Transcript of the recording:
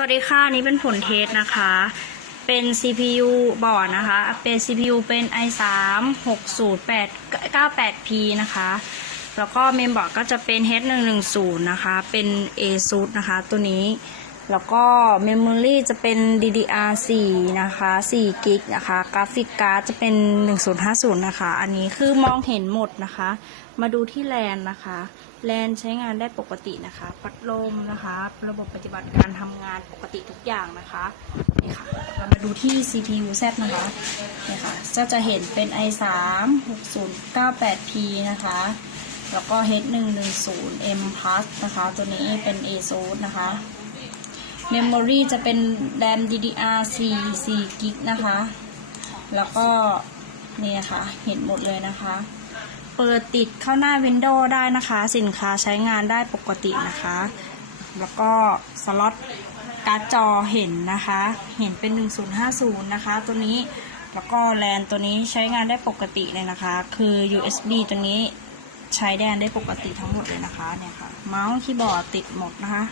วัสดีค่ะอันนี้เป็นผลเทสนะคะ เป็น CPU บอร์ดนะคะ เป็น CPU เป็น i3 608 98P นะคะ แล้วก็เมมบอร์ดก็จะเป็น H110 นะคะ เป็น ASUS นะคะ ตัวนี้ แล้วก็ Memory จะเป็น DDR4 นะคะ4กิกนะคะกราฟิกการ์ดจะเป็น 1050 นะคะ อันนี้คือมองเห็นหมดนะคะ มาดูที่แลนนะคะ แลนใช้งานได้ปกตินะคะ พัดลมนะคะ ระบบปฏิบัติการทำงานปกติทุกอย่างนะคะนี่ค่ะเรามาดูที่ CPU Z นะคะนี่ค่ะก็จะเห็นเป็น i3 6098P นะคะแล้วก็ H110M Plus นะคะ ตัวนี้เป็น ASUS นะคะ Memory จะเป็น RAM DDR4 4 g b นะคะ แล้วก็นี่นะคะเห็นหมดเลยนะคะ เปิดติดเข้าหน้า Windows ได้นะคะ สินค้าใช้งานได้ปกตินะคะ แล้วก็สล็อตการ์ดจอเห็นนะคะ เห็นเป็น 1050 นะคะ ตัวนี้แล้วก็แลนตัวนี้ใช้งานได้ปกติเลยนะคะ คือ USB ตัวนี้ใช้ได้ได้ปกติทั้งหมดเลยนะคะเนี่ยค่ะ เมาส์คีย์บอร์ดติดหมดนะคะ